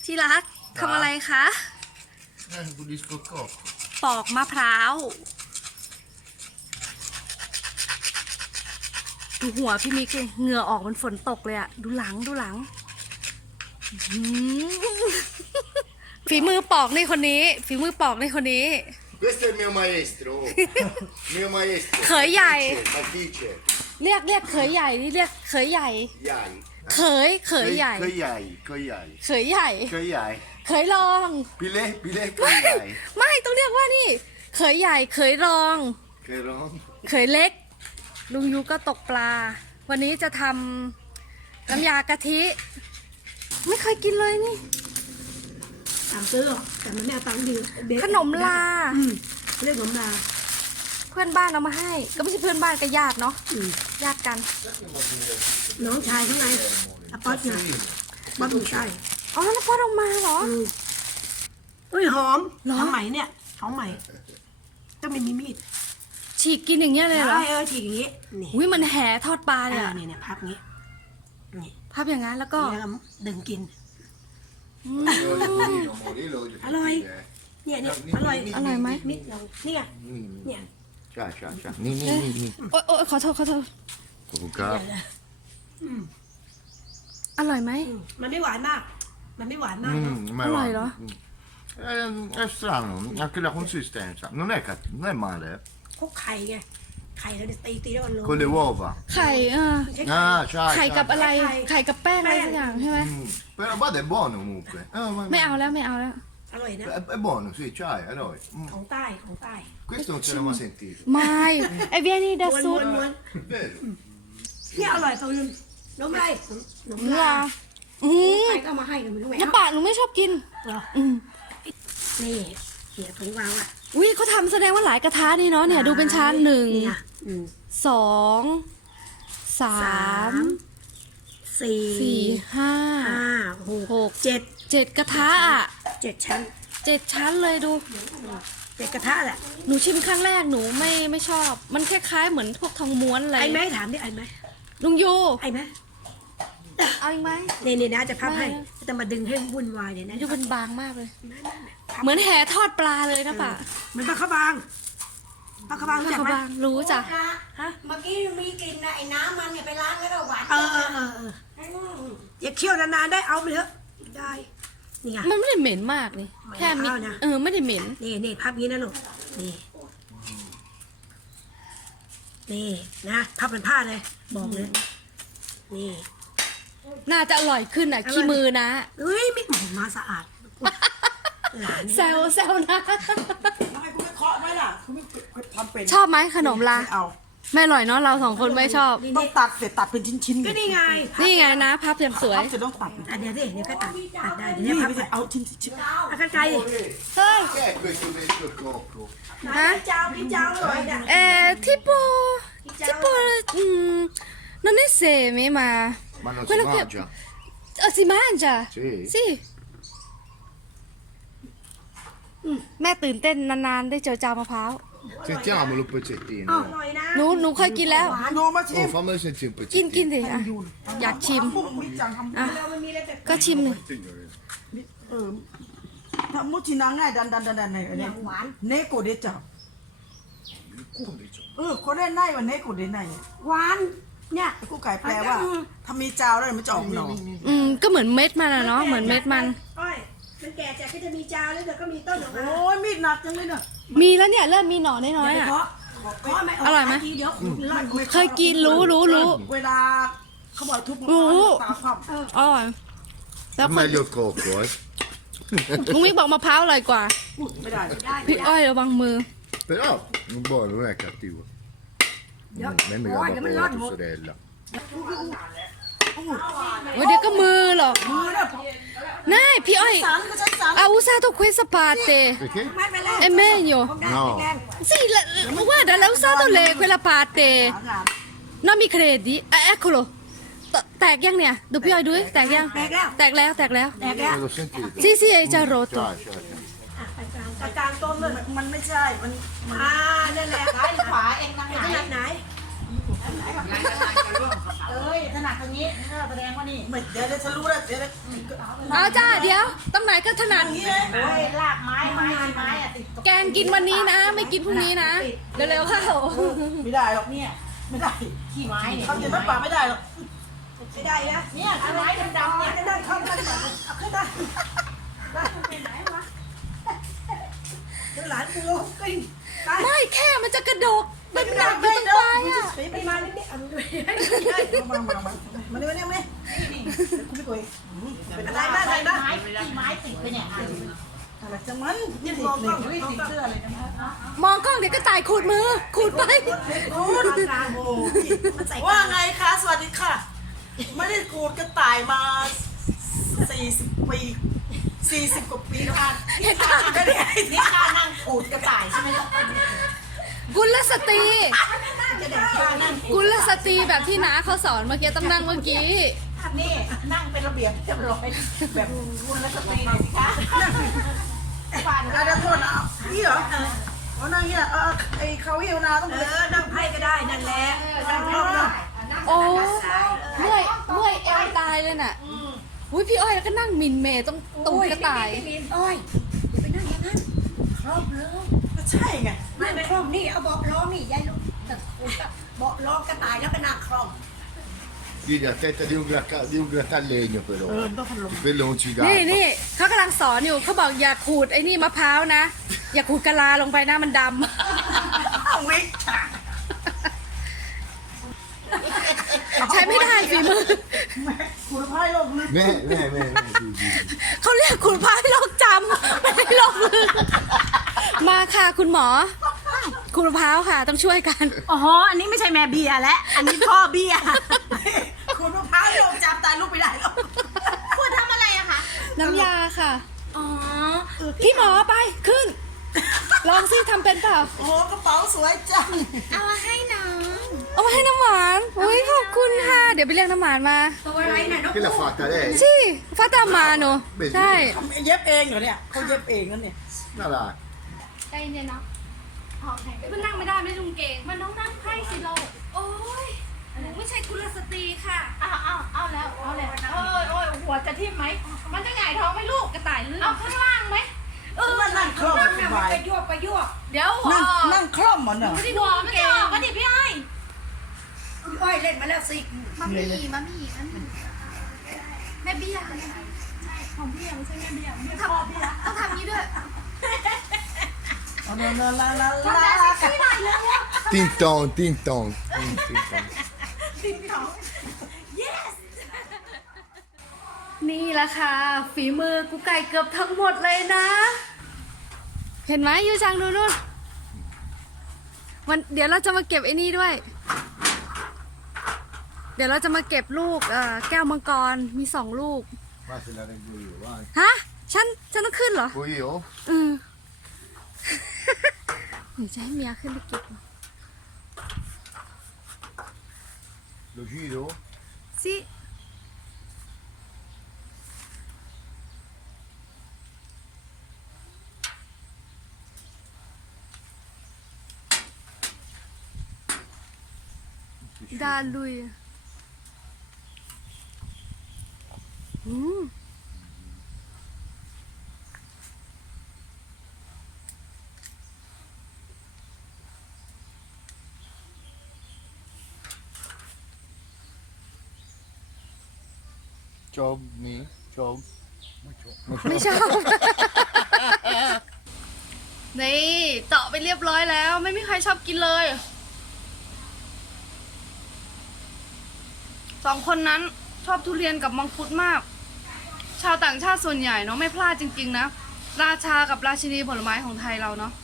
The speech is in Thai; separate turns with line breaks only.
ที่รักทำอะไรคะ
pulisco il cocco.
ปอกมะพร้าวดูหัวพี่มิกเลยเหงื่อออกมันฝนตกเลยอะดูหลังหืมฝีมือปอกในคนนี้ฝีมือปอกในคนนี้
Questo è il mio maestro. Mio maestro.
เขยใหญ่
Ma dice?
เรียกเขยใหญ่นี่เรียกเขยใหญ่
Iai.
เขยใหญ่
Coiai.
เขยใหญ่
Coiai.
เขยรอง
Pile,
ไม่
coiai.
ไม่ต้องเรียกว่านี่ เขยใหญ่เขยรอง
Che ron.
เขยเล็ก ลุงยูก็ตกปลา วันนี้จะทำน้ำยากะทิ ไม่เคยกินเลยนี่
สั่งซื้อหรอกแต่มันไม่เอาตังค์ดีเด็ก
ขนมลา
เรียกขนมลา
เพื่อนบ้านเอามาให้ ก็ไม่ใช่เพื่อนบ้านก็ญาติเนาะญาติกัน
น้องชายข้างในอาป๊อตเนี่ยป๊อตลูกชาย
อ๋อแล้วพ่อลงมาเหรอ
อุ้ยหอม
เหรอ
หอมใหม่เนี่ยหอมใหม่ต้องมีมีด
ฉีกกินอย่างเงี้ยเลยเหรอ
ได้ฉีกอย่างงี้นี่
อุ้ยมันแห่ทอดปลาเลยอะ
เนี่ยพับงี้นี่
ภาพอย่างนั้นแล้วก็
แล้วก็ดึงกิน
Allora.
อร่อย เนี่ยอร่อย
อร่อยไหม
มิดเราเนี่ยเนี่ย
Ciao, ciao, ciao. Ni.
โอ๊ยขอโทษ
Coca.
อร่อยไหม
มันไม่หวานมาก มันไม่หวานมากเนอะ
Ma
Allora.
guarda. È strano, anche la consistenza. Non è non è male.
คลุกไข่ไงไข่เราตีแล้วมันโรย
Con le uova.
ไข่
ใช้ไข่
Ah, ciao.
ไข่กับ
ciao.
อะไร ไข่กับแป้งอะไรสักอย่างใช่ไหม
Però guarda, è buono comunque.
ไม่เอาแล้ว
อร่อยนะ
È buono, sì, c'hai, allora.
ของใต้ของใต้
Questo non ce l'ho mai sentito.
ไม่ไอเวียนี่ดั
ม้วน
ซุ
ม้
ด
วนม้วน
Vero?
เนี่ยอร่อยตัวนึงน้ำไรน้ำ
ลา
ลา
อืม
ใครก็เอามาให้กันไม่รู้ไหม
น้ำปลาหนูไม่ชอบกิน
เหรอ
อืม
นี่เหี่ยถุงวางอ่ะ
อุ้ยเขาทำแสดงว่าหลายกระทะนี่เนาะเนี่ยดูเป็นชั้นหนึ่ง
เนี่ย
สองสาม
สี่
สี่ห้า
ห้าหก
หก
เจ็ด
เจ็ดกระทะอ่ะ
เจ็ดชั้น
7 ชั้นเลยดู
เจ็ดกระทะแหละ
หนูชิมครั้งแรกหนูไม่ชอบ มันคล้ายๆเหมือนพวกทองม้วนอะไร
ไอ้ไหมถามดิไอ้ไหม
ลุงยู
ไอ้ไหม
เอาอีกไหม
นี่นะจะพับให้
ไม่
จะมาดึงให้วุ่นวายเนี่ยนะ
ดูเป็นบางมากเลย เหมือนแห่ทอดปลาเลยนะป่ะ
มันปลาขบางปลาขบางรู้จัก
เขา
ไหม
บางรู้จ้ะ
ฮะ
เมื่อกี้มีกลิ่นนะไอ้น้ำมันเนี่ยไปล้างแล้วก็หวาน
อย่าเคี่ยวนานๆได้เอาไปเถอะได้นี่ไง
มันไม่ได้เหม็นมากนี่แค่มิ
เอานะ
ไม่ได้เหม็น
นี่พับงี้นะลูกนี่นะพับเป็นผ้าเลยบอกเลยนี่
น่าจะอร่อยขึ้นอ่ะขี้มือนะ
เฮ้ยไม่มาสะอาดหลาน
แซวนะ
ทำไมคุณไม่เคาะไว้ล่ะคุณไม่ทำเป็น
ชอบไหมขนมลา
ไม่เอา
ไม่อร่อยเนาะเราสองคนไม่ชอบ
ต้องตัดเสร็จตัดเป็นชิ้นๆ
ก็นี่ไง
นี่ไงนะพับอย่างสวย
พับเสร็จต้องตัด
อ่ะเดี๋ยวสิเดี๋ยวก็ตัดได้เดี๋ยว
นี่
นี้พับ
ไม่
ไป
ใช่เอาชิ้น
เอากันไกลดิ
เฮ้ย
Che è questo dentro il cocco?
ฮะ
เจ้าพี่เจ้าเลยเนี่ย
tipo non è seme ma
Ma non si
quello che
mangia?
si mangia
Sì.
sì แม่ตื่นเต้นนานๆได้เจอจามะพร้าว
Sentiamolo un pezzettino.
อร่อยนะ
หนูเคยกินแล้ว
ๆโนมาชิม
Oh, fammelo sentire un
กิน
pezzettino.
สิอ่ะอยากชิม
พวกมิจังทำ
อ่ะ
มันมีอะไรแปลก
ก็ชิมหนึ่ง
ทำมุชินังง่ายดันไหนเนี่ยหวานเนโกเดจ่ะคนได้ไน่ว่าเนโกเดไน่
หวานเนี่ย
กู้ไก่แปลว่าถ้ามีจาวแล้วมันจะออกหนอ
ก็เหมือนเม็ดมันอะเนาะเหมือนเม็ดมัน
อ้อยมันแก่จากที่จะมีเจ้าแล้วเดี๋ยวก็มีต้นออกมา
โอ้ยมีดหนักจังเลยเนี่ย
มีแล้วเนี่ยเริ่มมีหน่อน้อยๆอ่ะ
เพราะไม่
อร่อยไหม
เดี๋ยวขุดร่อน
เคยกินรู้
เวลาเขาบอกทุบ
รู้
ตาคว่
อร่อยแล้ว
È
คน
meglio il cocco, eh.
ลุงมิกบอกมะพร้าวอร่อยกว่า
ำไม่ได้
พี่อ้อยระวังมือ
Però buono, non è cattivo. Non è mica una tua sorella.
โอ้ยเดี๋ยวก็มือหรอกนายพี่อ้อย
สารก็ใช้สาร
ha usato questa parte
Perché?
è meglio
No.
sì guarda l'ha usato quella parte non mi credi eccolo แตกยังเนี่ยดูพี่อ้อยดูดิแตกยังแตกแล้ว
L'ho sentito.
sì sì è già rotto
Ciao, ciao, ciao.
กระจางต้นเลย
มันไม่ใช่มัน
นั่นแหละซ้ายขวาเองนั่งไหนไหน
เอ้ยถนัดทางนี้แสดงว่านี่เดี๋ยวฉันรู้แล้วเดี๋ยว
เอาจ้าเดี๋ยวตรงไหนก็ถนัด
นี่เลยโอ้ยลากไม้อ่ะติด
แกงกินวันนี้นะ ไม่กินพรุ่งนี้นะ เร็วๆเข้า
ไม่ได้หรอกเนี่ยไม่ได้ขี้ไม้เนี่ยเขาจะน้ำปลาไม่ได้หรอกไม่ได้นะเนี่ยขี้ไม้ดำๆเนี่ยได้เข้าได้เอาขึ้นได้ได้ไปไหนวะเดี๋ยวหลานกูกินได้
ไม่แค่มันจะกระดกเป็นหนักไปตรงปลายอ่ะ
ไปมาเด็กๆเอาดูด้วยมาเนี่ยนี่คุณไม่คุยเป็นอะไรบ้างอะไรบ้างไม้ติดไปเนี่ยอะไรจังมันยังมองกล้องติดเสื้อเลยนะ
มองกล้องเดี๋ยวก็ตายขูดมือขูดไป
ว่าไงคะสวัสดีค่ะ ไม่ได้กูดกระต่ายมา40 ปี40 กว่าปีแล้วค่ะนี่ข้านั่งกูดกระต่ายใช่ไหมล่ะ
กุลสตรี
จะเด็กข้านั่ง
กุลสตรีแบบที่น้าเขาสอนเมื่อกี้ต้องนั่งเมื่อกี้
นี่นั่งเป็นระเบียบเรียบร้อยแบบคุณและสตรีเลยสิคะผ่านแล้วโทษนะนี่เหรอเขานั่งเนี่ยไอ้เขาเหี่ยวนาต้องนั่งไพ่ก็ได้นั่นแหละนั่งไพ่ก็ได้
โอ้เมื่อยเอวตายเลยน่ะอุ้ยพี่อ้อยแล้วก็นั่งมินเมย์ต้องตูดกระต่าย
อ้อยอย่าไปนั่งอย่างนั้นครอบเลย
ใช่ไง
นั่งครอบนี่เอาเบาะล้อนี่ยายลูกแต่คุณก็เบาะล้อกระต่ายแล้วก็นั่งครอบ
Di la testa di un grattalegno però. Quello non ci
นี่
gasta.
นี่เขากำลังสอนอยู่เขาบอกอย่าขูดไอ้นี่มะพร้าวนะ อย่าขูดกะลาลงไปนะมันด
เอาวิก
ำ ใช้ไม่ได้ฝีมือ
คุณพายลงลึก
Sì.
เขาเรียกขูดพายโรคจำไม่ได้โรคมือมาค่ะคุณหมอขูดมะพร้าวค่ะต้องช่วยกัน
อ๋ออันนี้ไม่ใช่แม่เบียร์และอันนี้พ่อเบียร์
คุณพายลงจับตายลูกไม่ได้หรอก
คุณทำอะไรอะคะ
น้ำยาค่ะ
อ๋อ
พี่หมอไปขึ้น ลองซิทำเป็นเปล่า
โอ้โหกระเป๋าสวยจัง
เอามาให้น้อง
เอามาให้น้ำหวานอุ้ยขอบคุณค่ะ เดี๋ยวไปเรียกน้ำหวานมา
ตัวอะไรน่ะนก
Che l'ha fatta lei?
สิฟาตามาหนูใช่
เย็บเองเหรอเนี่ยเขาเย็บเองนั่นเนี่ย
Ma là.
ใกล้เนี่ยเนาะมันนั่งไม่ได้ไม่ลุงเก่งมันต้องนั่งไพ่สิเราโอ้ยหนูไม่ใช่กุลสตรีค่ะเอาแล้วโอ้ยหัวจะทิ่มไหมมันจะหงายท้องไหมลูกกระต่ายลื่นเอาข้างล่างไหม
มันนั่งคล่อมสบาย
ไปยั่วไปยั่ว
เดี๋ยวหัว
นั่งคล่อมมันเหรอ
ไม่ได้หัวมันจะออกมาดิพี่ไอ้
อ้อยเล่นมาแล้วสิ
มามีแม่เบี้ยของเบี้ยไม่ใช่แม่เบี้ยต้องทำนี้ด้วย
Ting tong, ting tong.
นี่แหละค่ะ ฝีมือกูไก่เกือบทั้งหมดเลยนะ เห็นไหมยูจังดูนู่นเดี๋ยวเราจะมาเก็บไอ้นี่ด้วย เดี๋ยวเราจะมาเก็บลูกแก้วมังกรมี2 ลูก
Ma se la reggo io, vai.
ฮะฉันต้องขึ้นเหรอ
Poi io?
หนูจะให้เมียขึ้นไปเก็บ
Lo giro?
สิ ดาลุยอืม
Ciao, mi. Ciao.
ไม่ชอบ นี่เจาะไปเรียบร้อยแล้ว ไม่มีใครชอบกินเลย 2 คนนั้นชอบทุเรียนกับมังคุดมาก ชาวต่างชาติส่วนใหญ่เนาะไม่พลาดจริงๆนะ ราชากับราชินีผลไม้ของไทยเราเนาะ